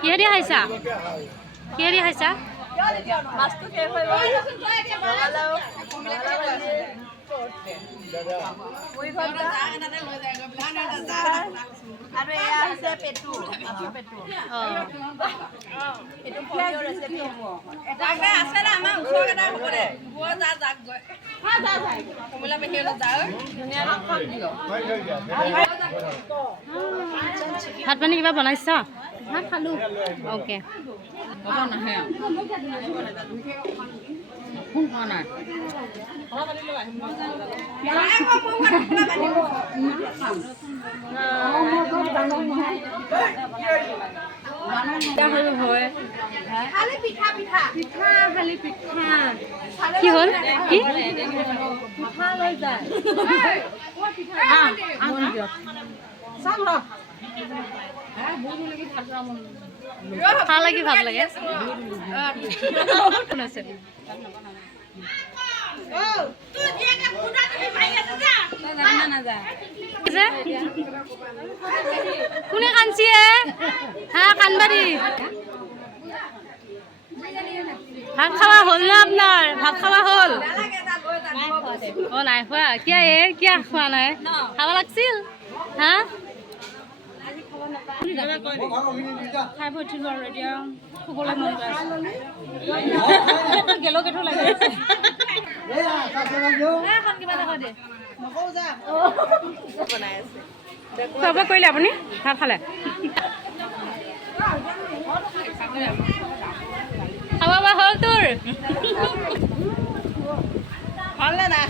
কিহেদি খাইছা কিহেদি খাইছা মাছটো শেষ হৈ গ'ল আৰু এয়া হৈছে পেটু মাছৰ পেটু এইটো ফলৰ ৰেচিপি জাগে আছে না আমাৰ ওচৰত এটা হ'ব দে গৈ যা যাক গৈ যা যা কমলা পেহিলৈ যা ধুনীয়া খাম দিও ভাত পানী কিবা বনাইছা ভাত খালো ওকে হ'ব নাহে কোন কোৱা নাই কি হ'ল কি ভাল লাগি ভাল লাগে কোনে কান্দছি হা কান্দবা দি ভাত খাওয়া হল না আপনার ভাত খাওয়া হল ও নাই খোৱা কিয়া কিয়া খোৱা নাই খাব লাগছিল হা খাই উঠিলো আৰু এতিয়া শুবলৈ মন যায় গেলো কেটো লাগে কিবা এটা দে খোৱা বোৱা কৰিলে আপুনি ভাত খালে খাব বা হ'ল তোৰ ভাল না